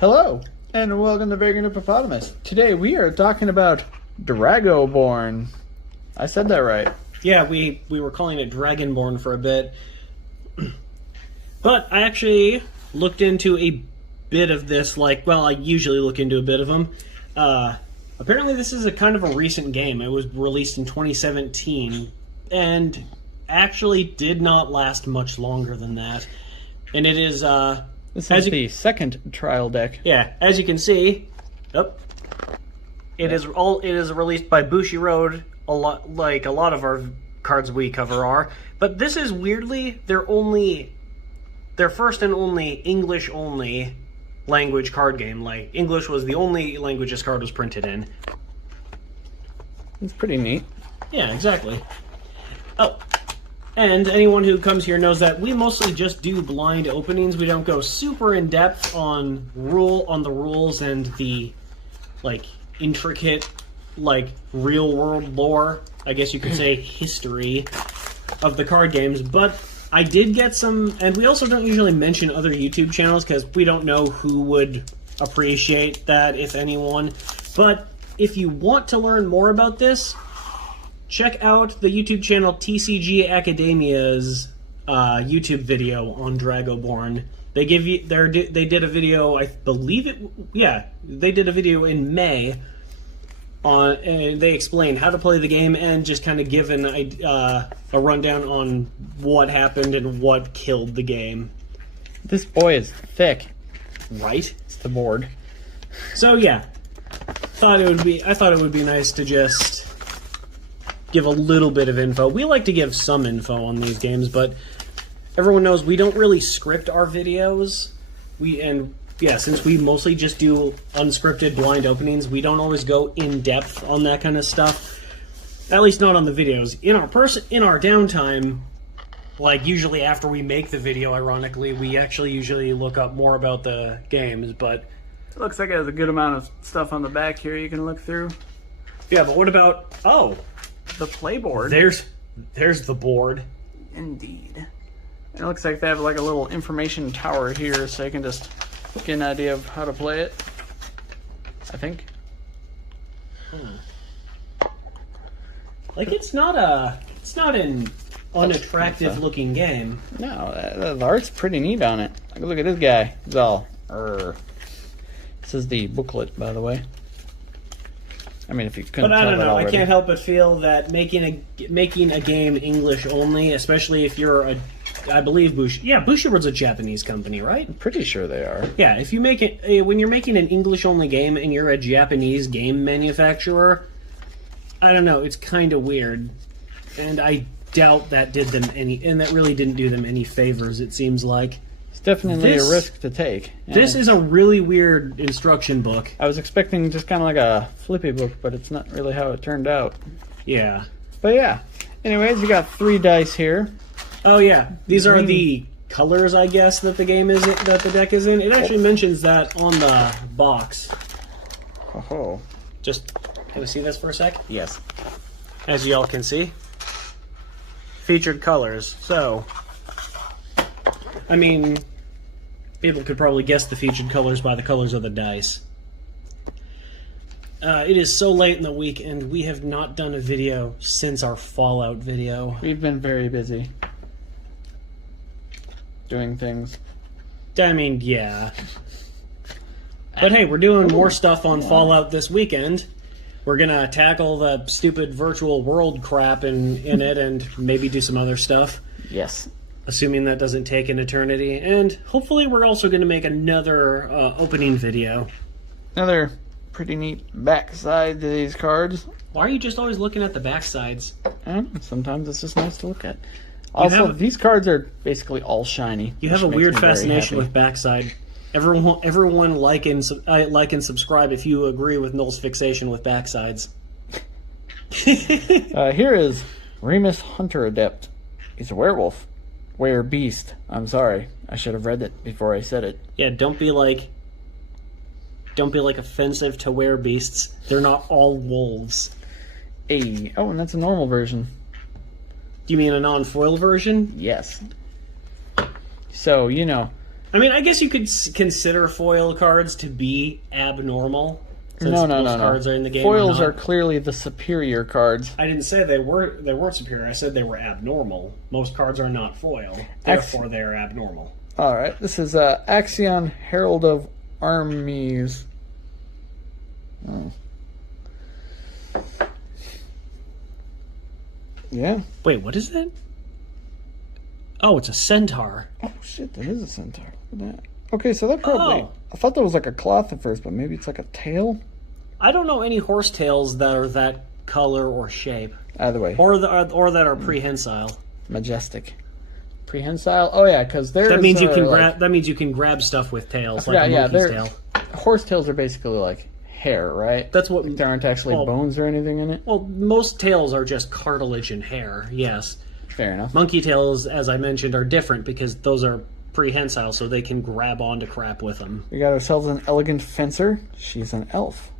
Hello, and welcome to Vagrant Hippopotamus. Today we are talking about Dragoborne. I said that right. Yeah, we were calling it Dragonborne for a bit. But I actually looked into a bit of this, I usually look into a bit of them. Apparently this is a kind of a recent game. It was released in 2017, and actually did not last much longer than that. And it is, This is the second trial deck. Yeah, as you can see, it is released by Bushiroad, a lot of our cards we cover are. But this is weirdly their first and only English-only language card game. Like, English was the only language this card was printed in. It's pretty neat. Yeah, exactly. Oh, and anyone who comes here knows that we mostly just do blind openings. We don't go super in depth on the rules and the intricate real world lore, I guess you could say, history of the card games. But I did get some, and we also don't usually mention other YouTube channels because we don't know who would appreciate that, if anyone. But if you want to learn more about this, check out the YouTube channel TCG Academia's YouTube video on Dragoborne. They did a video, I believe they did a video in May and they explain how to play the game and just kind of give a rundown on what happened and what killed the game. This boy is thick. Right? It's the board. So yeah, I thought it would be nice to just give a little bit of info. We like to give some info on these games, but everyone knows we don't really script our videos. Since we mostly just do unscripted blind openings, we don't always go in depth on that kind of stuff. At least not on the videos. In our downtime, usually after we make the video, ironically, we actually usually look up more about the games, but It looks like it has a good amount of stuff on the back here you can look through. yeah, but what about The playboard. there's the board. Indeed. It looks like they have a little information tower here so you can just get an idea of how to play it. I think. It's not an unattractive looking game. No, the art's pretty neat on it. Look at this guy. It's all. This is the booklet, by the way. I mean, if you couldn't But I tell don't that know. already. I can't help but feel that making a game English only, especially if you're I believe Bushiroad's a Japanese company, right? I'm pretty sure they are. Yeah, if you make it when you're making an English only game and you're a Japanese game manufacturer, I don't know. It's kind of weird, and I doubt that that really didn't do them any favors. It seems like. It's definitely a risk to take. This is a really weird instruction book. I was expecting just kind of like a flippy book, but it's not really how it turned out. Yeah. But yeah. Anyways, you got 3 dice here. Oh yeah, these are the colors, I guess, that the deck is in. It actually mentions that on the box. Oh. Just can we see this for a sec? Yes. As y'all can see, featured colors. So, I mean, people could probably guess the featured colors by the colors of the dice. It is so late in the week, and we have not done a video since our Fallout video. We've been very busy doing things. I mean, yeah. But hey, we're doing more stuff on Fallout this weekend. We're gonna tackle the stupid virtual world crap in it and maybe do some other stuff. Yes. Assuming that doesn't take an eternity. And hopefully we're also gonna make another opening video. Another pretty neat backside to these cards. Why are you just always looking at the backsides? I don't know, sometimes it's just nice to look at. Also, these cards are basically all shiny. You have a weird fascination with backside. Everyone like and subscribe if you agree with Noel's fixation with backsides. Here is Remus Hunter Adept. He's a werewolf. Beast. I'm sorry. I should have read it before I said it. Yeah, don't be offensive to werebeasts. They're not all wolves. Hey. Oh, and that's a normal version. Do you mean a non-foil version? Yes. So, I mean, I guess you could consider foil cards to be abnormal. Since No. cards are in the game. Foils are clearly the superior cards. I didn't say they weren't superior. I said they were abnormal. Most cards are not foil. Therefore, they are abnormal. All right. This is Axion Herald of Armies. Oh. Yeah. Wait, what is that? Oh, it's a centaur. Oh shit, that is a centaur. Look at that. Okay, so that probably... Oh. I thought that was like a cloth at first, but maybe it's like a tail? I don't know any horsetails that are that color or shape. Either way. Or that are prehensile. Majestic. Prehensile? Oh yeah, because there's... That means you can grab. That means you can grab stuff with tails, like a monkey's tail. Horsetails are basically like hair, right? That's what. There aren't actually bones or anything in it? Well, most tails are just cartilage and hair, yes. Fair enough. Monkey tails, as I mentioned, are different because those are prehensile, so they can grab onto crap with them. We got ourselves an elegant fencer. She's an elf.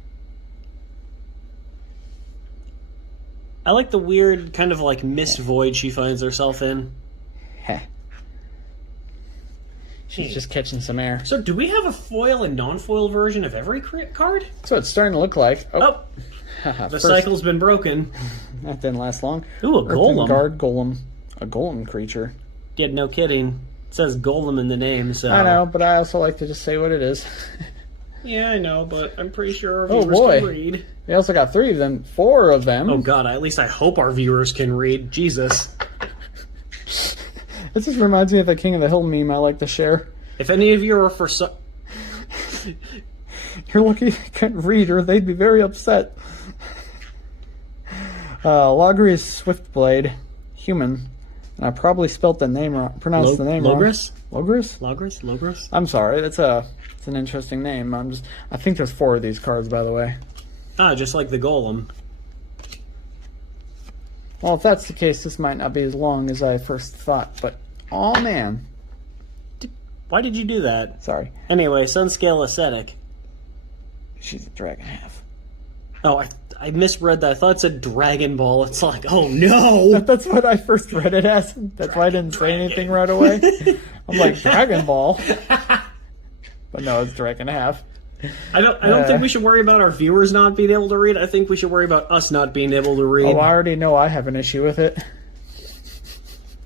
I like the weird kind of like mist void she finds herself in. Heh. She's just catching some air. So, do we have a foil and non-foil version of every card? That's what it's starting to look like. Oh. The cycle's been broken. That didn't last long. Ooh, a golem. Guard golem. A golem creature. Yeah, no kidding. It says golem in the name, so... I know, but I also like to just say what it is. Yeah, I know, but I'm pretty sure our Oh, viewers boy. can read. We also got 3 of them. 4 of them. Oh, God, at least I hope our viewers can read. Jesus. This just reminds me of the King of the Hill meme I like to share. If any of you are for... You're lucky they couldn't read, or they'd be very upset. Logrius Swiftblade. Human. And I probably spelt the name wrong. Pronounced the name Logris? wrong. Logris? Logris? I'm sorry. It's an interesting name. I think there's 4 of these cards, by the way. Ah, just like the golem. Well, if that's the case, this might not be as long as I first thought, but oh man. Why did you do that? Sorry. Anyway, Sunscale Ascetic. She's a dragon half. Oh, I misread that. I thought it said Dragon Ball. It's like, oh no! That's what I first read it as. That's why I didn't say anything right away. I'm like, Dragon Ball. But no, it's dragon half. I don't think we should worry about our viewers not being able to read. I think we should worry about us not being able to read. Oh, I already know I have an issue with it.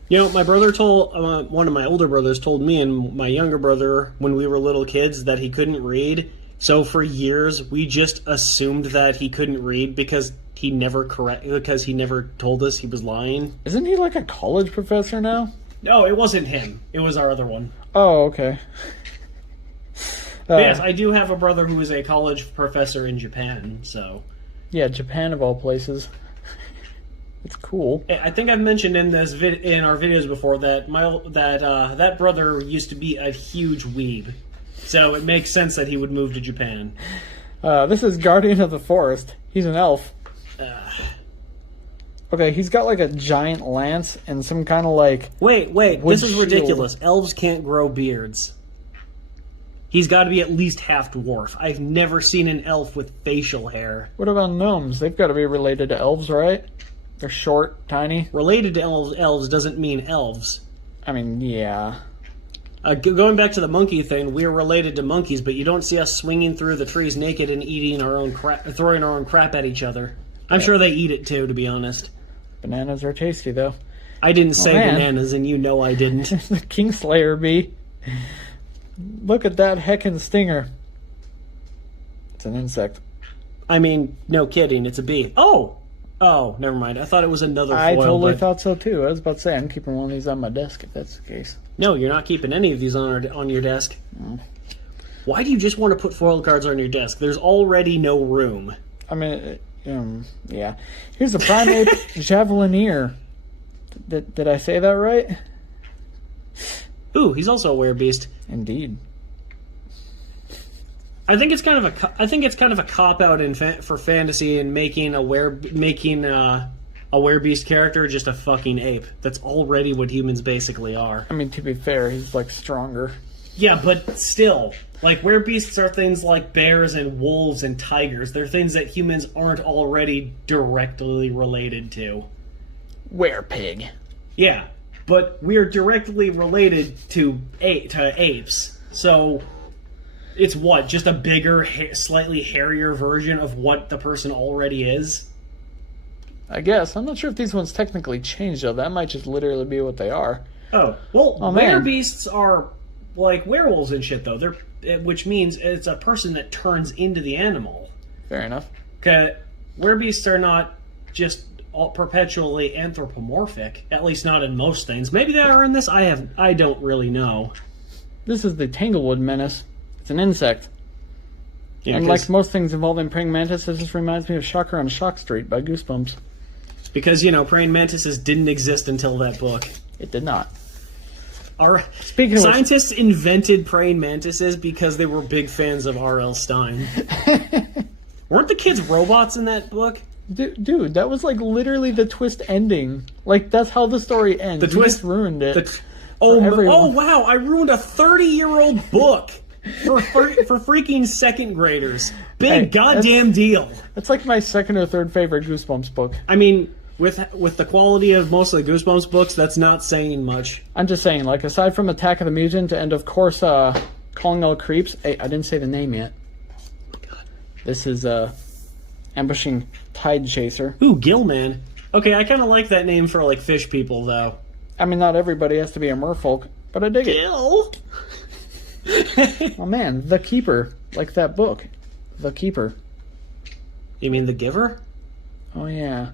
You know, my brother told, one of my older brothers told me and my younger brother when we were little kids that he couldn't read. So for years, we just assumed that he couldn't read because he never told us he was lying. Isn't he like a college professor now? No, it wasn't him. It was our other one. Oh, okay. Yes, I do have a brother who is a college professor in Japan, so... Yeah, Japan of all places. It's cool. I think I've mentioned in this in our videos before that that brother used to be a huge weeb. So it makes sense that he would move to Japan. This is Guardian of the Forest. He's an elf. Okay, he's got like a giant lance and some kind of like... Wait, this is shield. ridiculous. Elves can't grow beards. He's got to be at least half dwarf. I've never seen an elf with facial hair. What about gnomes? They've got to be related to elves, right? They're short, tiny. Related to elves doesn't mean elves. I mean, yeah. Going back to the monkey thing, we're related to monkeys, but you don't see us swinging through the trees naked and eating our own crap, throwing our own crap at each other. I'm sure they eat it too, to be honest. Bananas are tasty, though. I didn't say bananas, and you know I didn't. The Kingslayer bee. Look at that heckin' stinger. It's an insect. I mean, no kidding, it's a bee. Oh, never mind. I thought it was another foil. I totally thought so too. I was about to say, I'm keeping one of these on my desk if that's the case. No, you're not keeping any of these on your desk. No. Why do you just want to put foil cards on your desk? There's already no room. I mean, yeah. Here's a primate javelineer. Did I say that right? Ooh, he's also a werebeast. Indeed. I think it's kind of a cop out for fantasy and making a werebeast character just a fucking ape. That's already what humans basically are. I mean, to be fair, he's like stronger. Yeah, but still, like werebeasts are things like bears and wolves and tigers. They're things that humans aren't already directly related to. Werepig. Yeah, but we're directly related to apes. So it's what? Just a bigger, slightly hairier version of what the person already is? I guess. I'm not sure if these ones technically changed, though. That might just literally be what they are. Oh, well, Oh, man. beasts are like werewolves and shit, though. Which means it's a person that turns into the animal. Fair enough. Okay, beasts are not just perpetually anthropomorphic, at least not in most things. Maybe they are in this. I don't really know. This is the Tanglewood Menace. It's an insect. Yeah, and like most things involving praying mantises, this reminds me of Shocker on Shock Street by Goosebumps. Because, praying mantises didn't exist until that book. It did not. Speaking of scientists invented praying mantises because they were big fans of R.L. Stine. Weren't the kids robots in that book? Dude, that was like literally the twist ending. Like, that's how the story ends. The twist ruined it. Oh wow! I ruined a 30-year-old book for freaking second graders. Big goddamn deal. That's like my second or third favorite Goosebumps book. I mean, with the quality of most of the Goosebumps books, that's not saying much. I'm just saying, like, aside from Attack of the Mutant and of course Calling All Creeps. Hey, I didn't say the name yet. God. This is Ambushing Tide Chaser. Ooh, Gillman. Okay, I kind of like that name for like fish people, though. I mean, not everybody has to be a merfolk, but I dig Gill. it. Oh man, The Keeper, like that book, The Keeper. You mean The Giver? Oh yeah.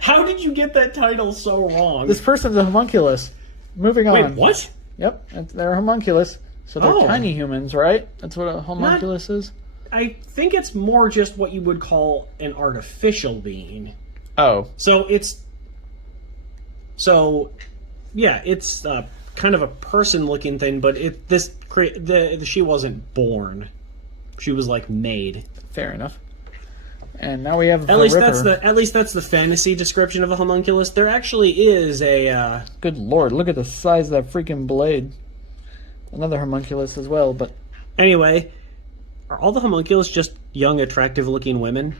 How did you get that title so wrong? This person's a homunculus. Moving on. Wait, what? Yep, they're a homunculus. So they're tiny humans, right? That's what a homunculus is? I think it's more just what you would call an artificial being. Oh. So it's kind of a person-looking thing, but she wasn't born. She was like made. Fair enough. And now we have at least that's the fantasy description of a homunculus. There actually is a Good lord, look at the size of that freaking blade. Another homunculus as well, but anyway, are all the homunculus just young, attractive-looking women?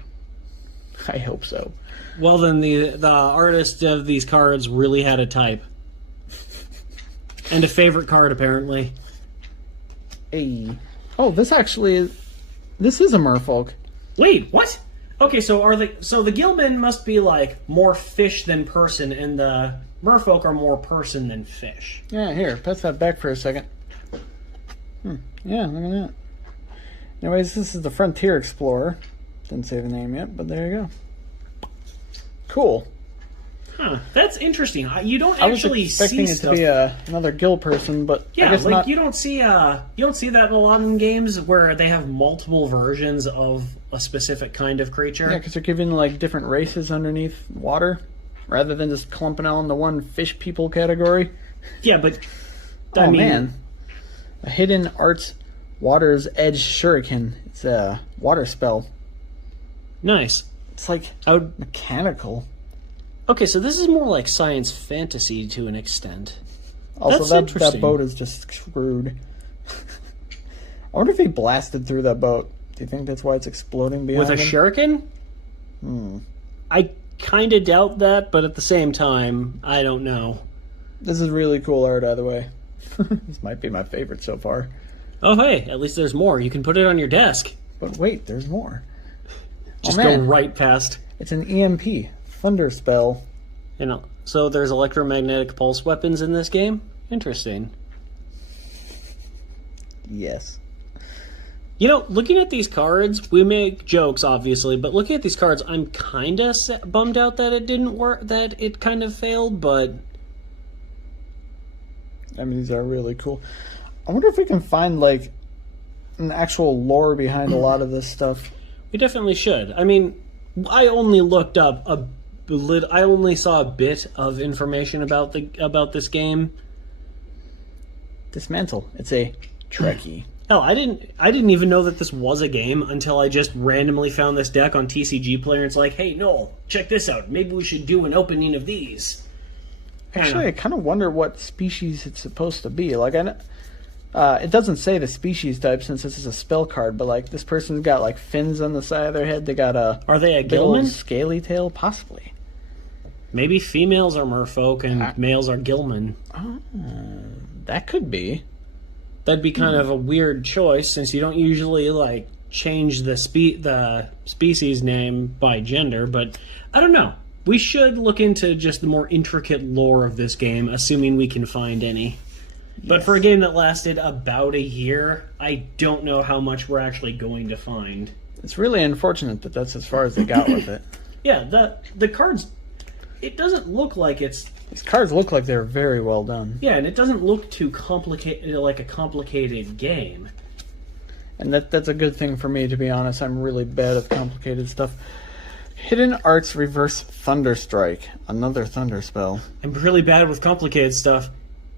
I hope so. Well, then the artist of these cards really had a type. And a favorite card, apparently. Hey. Oh, this is a merfolk. Wait, what? Okay, so the Gillmen must be like more fish than person, and the merfolk are more person than fish. Yeah, here, pass that back for a second. Yeah, look at that. Anyways, this is the Frontier Explorer. Didn't say the name yet, but there you go. Cool. Huh, that's interesting. You don't actually see I was expecting it to be another gill person, but yeah, I guess like not. you don't see that in a lot of games where they have multiple versions of a specific kind of creature. Yeah, because they're giving like different races underneath water, rather than just clumping all into one fish people category. Yeah, but I mean, man, a Hidden Arts Water's Edge Shuriken. It's a water spell. Nice. It's like mechanical. Okay, so this is more like science fantasy to an extent. Also, that boat is just screwed. I wonder if he blasted through that boat. Do you think that's why it's exploding behind with a him? shuriken? I kind of doubt that, but at the same time, I don't know. This is really cool art, either way. This might be my favorite so far. Oh, hey, at least there's more. You can put it on your desk. But wait, there's more. Just go right past. It's an EMP. Thunder spell. So there's electromagnetic pulse weapons in this game? Interesting. Yes. Looking at these cards, we make jokes, obviously, but looking at these cards, I'm kind of bummed out that it didn't work, that it kind of failed, but... I mean, these are really cool. I wonder if we can find, like, an actual lore behind a lot of this stuff. We definitely should. I mean, I only looked up I only saw a bit of information about this game. Dismantle. It's a Trekkie. Hell, I didn't even know that this was a game until I just randomly found this deck on TCG Player. And it's like, hey, Noel, check this out. Maybe we should do an opening of these. Actually, I kind of wonder what species it's supposed to be. Like, it doesn't say the species type since this is a spell card, but like this person's got like fins on the side of their head. They got Are they a big old Gillman? scaly tail, possibly. Maybe females are merfolk and males are Gilman. That could be. That'd be kind of a weird choice, since you don't usually, like, change the species name by gender, but I don't know. We should look into just the more intricate lore of this game, assuming we can find any. But for a game that lasted about a year, I don't know how much we're actually going to find. It's really unfortunate that that's as far as they got with it. Yeah, the cards, it doesn't look like it's... These cards look like they're very well done. Yeah, and it doesn't look too complicated, like a complicated game. And that's a good thing for me, to be honest. I'm really bad at complicated stuff. Hidden Arts Reverse Thunderstrike. Another thunder spell. I'm really bad with complicated stuff.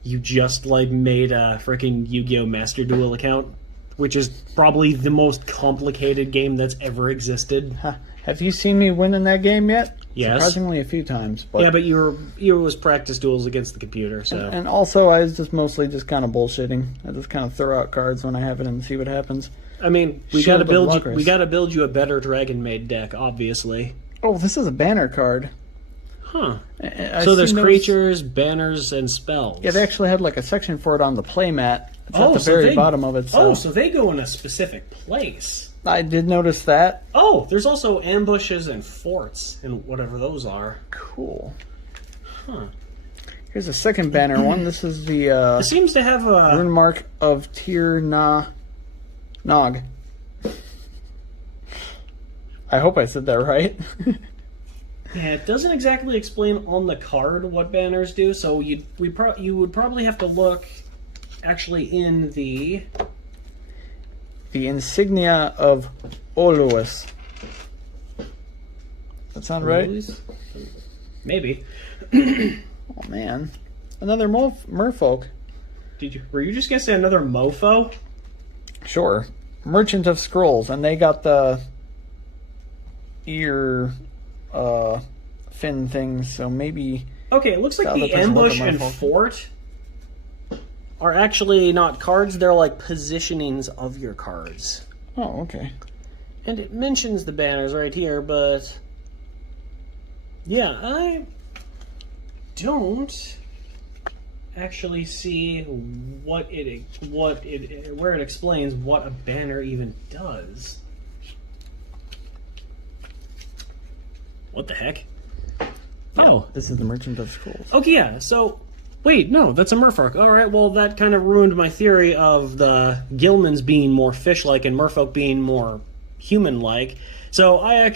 You just, like, made a freaking Yu-Gi-Oh! Master Duel account, which is probably the most complicated game that's ever existed. Huh. Have you seen me win in that game yet? Yes. Surprisingly a few times. But... Yeah, but you was practice duels against the computer, so... And also, I was just mostly just kind of bullshitting. I just kind of throw out cards when I have it and see what happens. I mean, we Shield gotta build you a better Dragon Maid deck, obviously. Oh, this is a banner card. Huh. So there's creatures, banners, and spells. Yeah, they actually had like a section for it on the playmat. It's at the very bottom of it. So. So they go in a specific place. I did notice that. Oh, there's also ambushes and forts and whatever those are. Cool. Huh. Here's a second banner one. This is the it seems to have a rune mark of Tir Na Nog. I hope I said that right. Yeah, it doesn't exactly explain on the card what banners do, so you would probably have to look actually in the insignia of Oluis. That sound right? Maybe. Oh man, another merfolk. Were you just gonna say another mofo? Sure. Merchant of Scrolls, and they got the ear fin things, so maybe... Okay, it looks like the ambush and fort are actually not cards, they're like positionings of your cards. Oh, okay. And it mentions the banners right here, but... Yeah, I don't actually see where it explains what a banner even does. What the heck? Yeah, oh, this is the Merchant of Scrolls. Okay, yeah. So, wait, no, that's a merfolk. All right, well, that kind of ruined my theory of the Gilmans being more fish-like and merfolk being more human-like. So I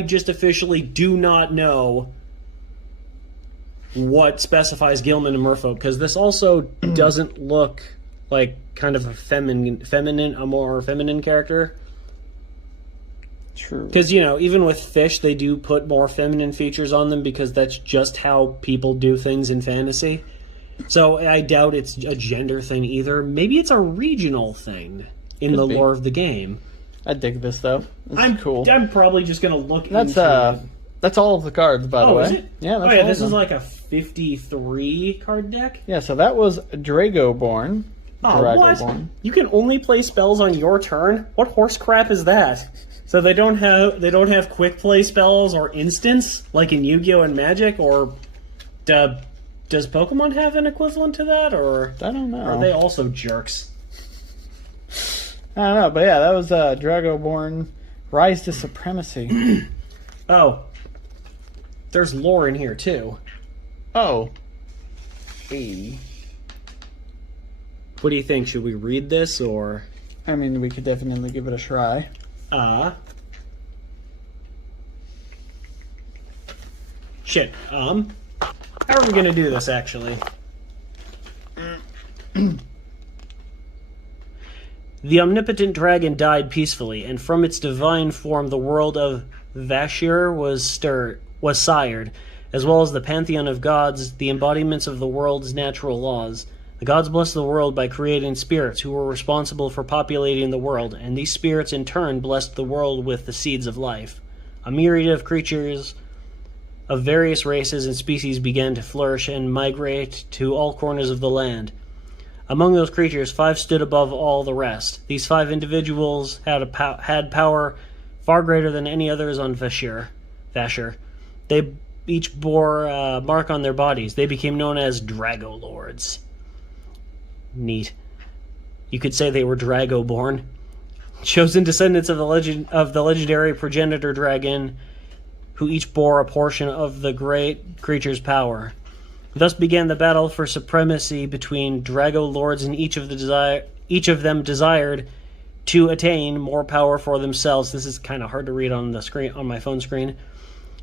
just officially do not know what specifies Gilman and merfolk, because this also doesn't look like kind of a more feminine character. True. Because, even with fish, they do put more feminine features on them because that's just how people do things in fantasy. So I doubt it's a gender thing either. Maybe it's a regional thing in the lore of the game. I dig this, though. This is cool. I'm probably just going to look into... That's all of the cards, by the way. Is it? Yeah, that's all this is like a 53 card deck? Yeah, so that was Dragoborne. What? You can only play spells on your turn? What horse crap is that? So they don't have quick play spells or instants like in Yu-Gi-Oh! And Magic, or does Pokemon have an equivalent to that, or I don't know. Are they also jerks? I don't know, but yeah, that was Dragoborne Rise to Supremacy. Oh. There's lore in here too. Oh. Hey. What do you think? Should we read this, or? I mean, we could definitely give it a try. Shit. How are we gonna do this, actually? The omnipotent dragon died peacefully, and from its divine form the world of Vashur was sired, as well as the pantheon of gods, the embodiments of the world's natural laws. The gods blessed the world by creating spirits who were responsible for populating the world, and these spirits in turn blessed the world with the seeds of life. A myriad of creatures of various races and species began to flourish and migrate to all corners of the land. Among those creatures, 5 stood above all the rest. These 5 individuals had power far greater than any others on Vashur. They each bore a mark on their bodies. They became known as Dragolords. Neat. You could say they were Dragoborne. Chosen descendants of the legendary progenitor dragon, who each bore a portion of the great creature's power. Thus began the battle for supremacy between Dragolords, and each of them desired to attain more power for themselves. This is kind of hard to read on the screen, on my phone screen.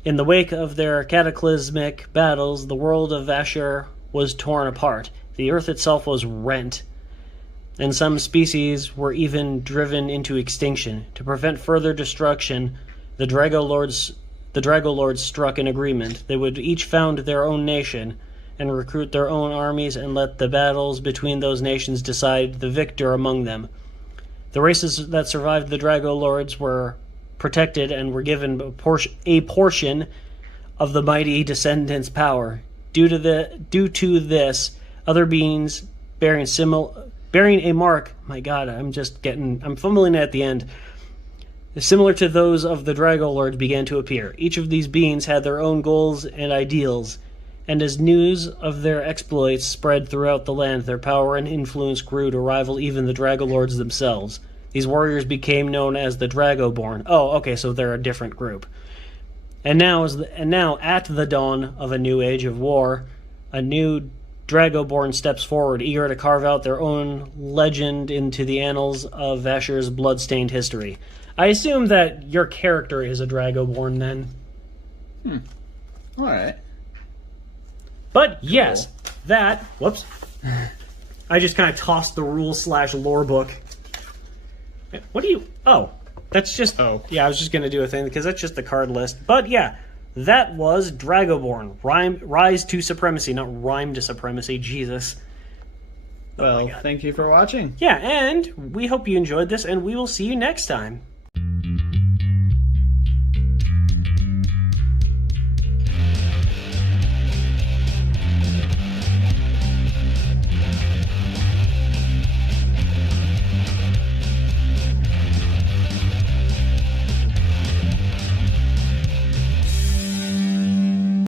In the wake of their cataclysmic battles, the world of Vasher was torn apart. The earth itself was rent, and some species were even driven into extinction. To prevent further destruction, the Dragolords struck an agreement. They would each found their own nation and recruit their own armies, and let the battles between those nations decide the victor among them. The races that survived the Dragolords were protected and were given a portion of the mighty descendants' power. Due to this, other beings bearing a mark. My God, I'm fumbling at the end. Similar to those of the Dragolords began to appear. Each of these beings had their own goals and ideals, and as news of their exploits spread throughout the land, their power and influence grew to rival even the Dragolords themselves. These warriors became known as the Dragoborne. Oh, okay, so they're a different group. And now, at the dawn of a new age of war, a new Dragoborne steps forward, eager to carve out their own legend into the annals of Vasher's blood-stained history. I assume that your character is a Dragoborne, then. Alright. But yes, that... Whoops. I just kind of tossed the rule/lore book. What do you... Oh, that's just... Oh, yeah, I was just going to do a thing, because that's just the card list. But yeah, that was Dragoborne. Rise to Supremacy, not Rhyme to Supremacy. Jesus. Well, thank you for watching. Yeah, and we hope you enjoyed this, and we will see you next time.